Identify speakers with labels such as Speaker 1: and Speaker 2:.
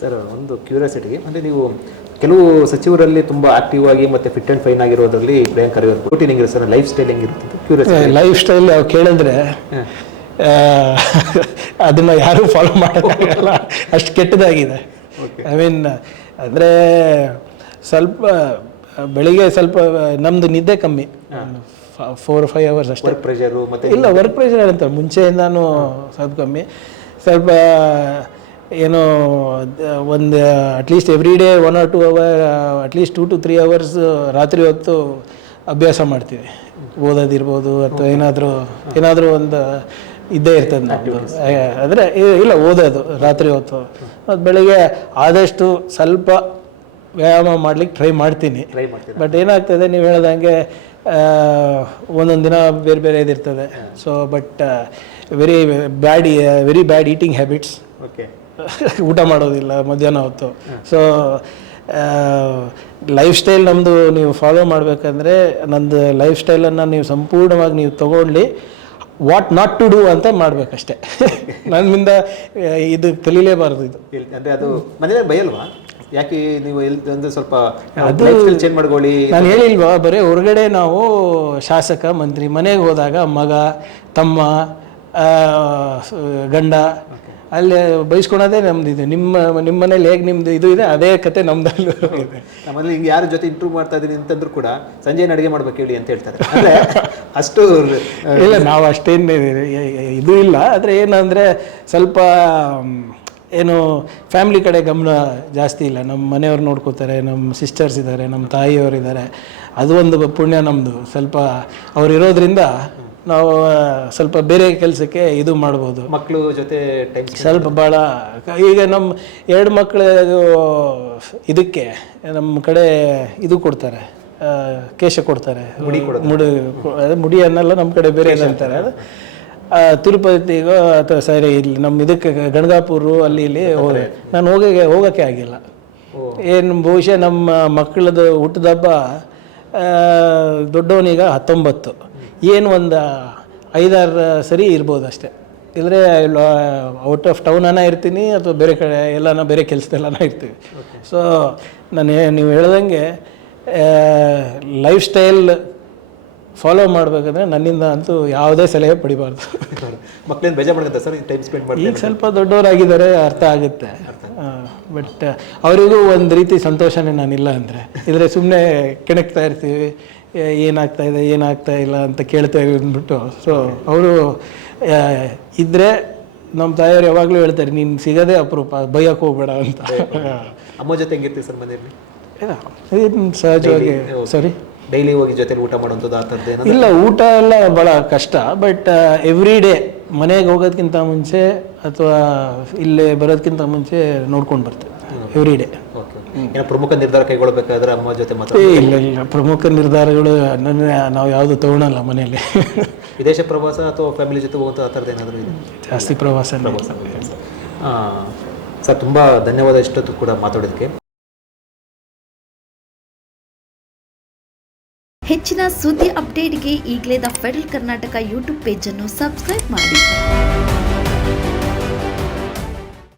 Speaker 1: Sir ಒಂದು curiosity ಅಂದರೆ ನೀವು ಕೆಲವು ಸಚಿವರಲ್ಲಿ ತುಂಬ ಆಕ್ಟಿವ್ ಆಗಿ ಮತ್ತೆ ಫಿಟ್ ಅಂಡ್ ಫೈನ್ ಆಗಿರೋದ್ರಲ್ಲಿ ಪ್ರಿಯಾಂಕಾ ಇರೋದು ಹೆಂಗಿರುತ್ತೆ ಸರ್ ಲೈಫ್ ಸ್ಟೈಲ್ ಹೆಂಗಿರುತ್ತೆ? ಕ್ಯೂರಿಯಾಸಿಟಿ
Speaker 2: ಲೈಫ್ ಸ್ಟೈಲ್ ಅವ್ರು ಕೇಳಿದ್ರೆ ಅದನ್ನು ಯಾರೂ ಫಾಲೋ ಮಾಡೋಕ್ಕಾಗಲ್ಲ. ಅಷ್ಟು ಕೆಟ್ಟದಾಗಿದೆ. ಐ ಮೀನ್ ಅಂದರೆ ಸ್ವಲ್ಪ ಬೆಳಿಗ್ಗೆ ಸ್ವಲ್ಪ ನಮ್ಮದು ನಿದ್ದೆ ಕಮ್ಮಿ. ಫೋರ್ ಫೈವ್ ಅವರ್ಸ್ ಅಷ್ಟೇ.
Speaker 1: ಪ್ರೆಷರು ಮತ್ತೆ
Speaker 2: ಇಲ್ಲ ವರ್ಕ್ ಪ್ರೆಷರ್ ಅಂತ ಮುಂಚೆಯಿಂದಾನು ಸ್ವಲ್ಪ ಕಮ್ಮಿ. ಸ್ವಲ್ಪ ಏನೋ ಒಂದು at least every day one or two hour at least two two three hours ರಾತ್ರಿ ಹೊತ್ತು ಅಭ್ಯಾಸ ಮಾಡ್ತೀವಿ. ಓದೋದಿರ್ಬೋದು ಅಥವಾ ಏನಾದರೂ ಏನಾದರೂ ಒಂದು ಇದ್ದೇ ಇರ್ತದೆ ನಮ್ಮದು ಅಂದರೆ ಇಲ್ಲ ಓದೋದು ರಾತ್ರಿ ಹೊತ್ತು. ಮತ್ತು ಬೆಳಿಗ್ಗೆ ಆದಷ್ಟು ಸ್ವಲ್ಪ ವ್ಯಾಯಾಮ ಮಾಡ್ಲಿಕ್ಕೆ ಟ್ರೈ ಮಾಡ್ತೀನಿ. ಬಟ್ ಏನಾಗ್ತದೆ ನೀವು ಹೇಳ್ದಂಗೆ ಒಂದೊಂದು ದಿನ ಬೇರೆ ಬೇರೆ ಇದಿರ್ತದೆ. So but very bad very bad eating habits
Speaker 1: okay
Speaker 2: ಊಟ ಮಾಡೋದಿಲ್ಲ ಮಧ್ಯಾಹ್ನ ಹೊತ್ತು. ಸೊ ಲೈಫ್ ಸ್ಟೈಲ್ ನಮ್ಮದು ನೀವು ಫಾಲೋ ಮಾಡಬೇಕಂದ್ರೆ ನಂದು ಲೈಫ್ ಸ್ಟೈಲನ್ನು ನೀವು ಸಂಪೂರ್ಣವಾಗಿ ನೀವು ತಗೊಳ್ಳಿ ವಾಟ್ ನಾಟ್ ಟು ಡೂ ಅಂತ ಮಾಡಬೇಕಷ್ಟೇ. ನನ್ನಿಂದ ಇದು ಕಲೀಲೇಬಾರದು ಇದು.
Speaker 1: ಅಂದರೆ ಅದು ಮನೇಲಿ ಭಯಲ್ವಾ ಯಾಕೆ ನೀವು ಅಂದ್ರೆ ಸ್ವಲ್ಪ ಚೇಂಜ್ ಮಾಡ್ಕೊಳ್ಳಿ?
Speaker 2: ನಾನು ಹೇಳಿಲ್ವಾ ಬರೀ ಹೊರಗಡೆ ನಾವು ಶಾಸಕ ಮಂತ್ರಿ ಮನೆಗೆ ಹೋದಾಗ ಮಗ ತಮ್ಮ ಗಂಡ ಅಲ್ಲಿ ಬೈಸ್ಕೊಳೋದೇ ನಮ್ದು ಇದು. ನಿಮ್ಮ ನಿಮ್ಮ ಮನೇಲಿ ಹೇಗೆ ನಿಮ್ದು ಇದು ಇದೆ ಅದೇ ಕತೆ ನಮ್ದಲ್ಲೂ ಇದೆ
Speaker 1: ನಮ್ಮಲ್ಲಿ ಹಿಂಗೆ ಯಾರ ಜೊತೆ ಇಂಟ್ರೂವ್ ಮಾಡ್ತಾ ಇದೀನಿ ಅಂತಂದ್ರು ಕೂಡ ಸಂಜೆ ಅಡುಗೆ ಮಾಡ್ಬೇಕು ಹೇಳಿ ಅಂತ ಹೇಳ್ತಾರೆ. ಅಂದ್ರೆ ಅಷ್ಟು
Speaker 2: ಇಲ್ಲ ನಾವು ಅಷ್ಟೇನು ಇದು ಇಲ್ಲ. ಆದರೆ ಏನಂದರೆ ಸ್ವಲ್ಪ ಏನು ಫ್ಯಾಮ್ಲಿ ಕಡೆ ಗಮನ ಜಾಸ್ತಿ ಇಲ್ಲ. ನಮ್ಮ ಮನೆಯವ್ರು ನೋಡ್ಕೋತಾರೆ ನಮ್ಮ ಸಿಸ್ಟರ್ಸ್ ಇದ್ದಾರೆ ನಮ್ಮ ತಾಯಿಯವರು ಇದ್ದಾರೆ. ಅದು ಒಂದು ಪುಣ್ಯ ನಮ್ಮದು ಸ್ವಲ್ಪ ಅವ್ರು ಇರೋದ್ರಿಂದ ನಾವು ಸ್ವಲ್ಪ ಬೇರೆ ಕೆಲಸಕ್ಕೆ ಇದು ಮಾಡ್ಬೋದು.
Speaker 1: ಮಕ್ಕಳು ಜೊತೆ ಟೈಮ್
Speaker 2: ಸ್ವಲ್ಪ ಭಾಳ ಈಗ ನಮ್ಮ ಎರಡು ಮಕ್ಕಳು ಇದಕ್ಕೆ ನಮ್ಮ ಕಡೆ ಇದು ಕೊಡ್ತಾರೆ ಕೇಶ ಕೊಡ್ತಾರೆ. ಮುಡಿ ಮುಡಿ ಅದೇ ಮುಡಿ ಅನ್ನಲ್ಲ ನಮ್ಮ ಕಡೆ ಬೇರೆ ಅಂತಾರೆ. ಅದು ತಿರುಪತಿಗೋ ಅಥವಾ ಸರಿ ಇಲ್ಲಿ ನಮ್ಮ ಇದಕ್ಕೆ ಗಣಗಾಪುರು ಅಲ್ಲಿ ಇಲ್ಲಿ ಹೋದೆ. ನಾನು ಹೋಗಕ್ಕೆ ಹೋಗೋಕ್ಕೆ ಆಗಿಲ್ಲ. ಏನು ಬಹುಶಃ ನಮ್ಮ ಮಕ್ಕಳದು ಹುಟ್ಟಿದಬ್ಬ ಹಬ್ಬ ದೊಡ್ಡವನೀಗ ಹತ್ತೊಂಬತ್ತು. ಏನು ಒಂದು ಐದಾರು ಸರಿ ಇರ್ಬೋದು ಅಷ್ಟೇ. ಇಲ್ಲದ್ರೆ ಔಟ್ ಆಫ್ ಟೌನನ ಇರ್ತೀನಿ ಅಥವಾ ಬೇರೆ ಕಡೆ ಎಲ್ಲನ ಬೇರೆ ಕೆಲಸದಲ್ಲನ ಇರ್ತೀವಿ. ಸೊ ನಾನು ನೀವು ಹೇಳ್ದಂಗೆ ಲೈಫ್ ಸ್ಟೈಲ್ ಫಾಲೋ ಮಾಡಬೇಕಂದ್ರೆ ನನ್ನಿಂದ ಅಂತೂ ಯಾವುದೇ ಸಲಹೆ ಪಡಿಬಾರ್ದು.
Speaker 1: ಮಕ್ಕಳೇನು ಬೇಜಾರು ಮಾಡ್ಕೊಂತ ಸರ್? ಟೈಮ್ ಸ್ಪೆಂಡ್ ಮಾಡಿ
Speaker 2: ಈಗ ಸ್ವಲ್ಪ ದೊಡ್ಡವರಾಗಿದ್ದಾರೆ ಅರ್ಥ ಆಗುತ್ತೆ. ಬಟ್ ಅವರಿಗೂ ಒಂದು ರೀತಿ ಸಂತೋಷನೇ ನಾನಿಲ್ಲ ಅಂದರೆ. ಇದ್ರೆ ಸುಮ್ಮನೆ ಕೆಣಕ್ತಾ ಇರ್ತೀವಿ. ಏನಾಗ್ತಾ ಇದೆ ಏನಾಗ್ತಾ ಇಲ್ಲ ಅಂತ ಕೇಳ್ತಾ ಅಂದ್ಬಿಟ್ಟು ಸೊ ಅವರು ಇದ್ದರೆ ನಮ್ಮ ತಾಯಿಯವ್ರು ಯಾವಾಗಲೂ ಹೇಳ್ತಾರೆ ನೀನು ಸಿಗೋದೇ ಅಪರೂಪ ಬೈಯಕ್ಕೆ ಹೋಗ್ಬೇಡ ಅಂತ.
Speaker 1: ಅಮ್ಮ ಜೊತೆ ಹೆಂಗಿರ್ತೀವಿ ಸರ್ ಮನೆಯಲ್ಲಿ?
Speaker 2: ಸಹಜವಾಗಿ ಸಾರಿ
Speaker 1: ಡೈಲಿ ಹೋಗಿ ಜೊತೆ ಊಟ ಮಾಡುವಂಥದ್ದು ಆ ಥರದ್ದು
Speaker 2: ಇಲ್ಲ ಊಟ ಎಲ್ಲ ಭಾಳ ಕಷ್ಟ ಬಟ್ ಎವ್ರಿ ಡೇ ಮನೆಗೆ ಹೋಗೋದಕ್ಕಿಂತ ಮುಂಚೆ ಅಥವಾ ಇಲ್ಲೇ ಬರೋದಕ್ಕಿಂತ ಮುಂಚೆ ನೋಡ್ಕೊಂಡು ಬರ್ತೇವೆ ಎವ್ರಿ ಡೇ
Speaker 1: ಏನೋ ಪ್ರಮುಖ ನಿರ್ಧಾರ ಕೈಗೊಳ್ಳಬೇಕಾದ್ರೆ ಅಮ್ಮ ಜೊತೆ ಮಾತ್ರ
Speaker 2: ಇಲ್ಲ ಇಲ್ಲ. ಪ್ರಮುಖ ನಿರ್ಧಾರಗಳು ನನ್ನ ನಾವು ಯಾವುದು ತಗೊಳಲ್ಲ ಮನೆಯಲ್ಲಿ.
Speaker 1: ವಿದೇಶ ಪ್ರವಾಸ ಅಥವಾ ಫ್ಯಾಮಿಲಿ ಜೊತೆ ಹೋಗುವಂಥ ಆ ಥರದ್ದು ಏನಾದರೂ ಇದೆ?
Speaker 2: ಜಾಸ್ತಿ ಪ್ರವಾಸ
Speaker 1: ಸರ್ ತುಂಬ ಧನ್ಯವಾದ ಇಷ್ಟೊತ್ತು ಕೂಡ ಮಾತಾಡೋದಕ್ಕೆ
Speaker 3: ಹೆಚ್ಚಿನ ಸುದ್ದಿ ಅಪ್ಡೇಟ್ಗೆ ಈಗಲೇ ದ ಫೆಡರಲ್ ಕರ್ನಾಟಕ ಯೂಟ್ಯೂಬ್ ಪೇಜನ್ನು ಸಬ್ಸ್ಕ್ರೈಬ್ ಮಾಡಿ.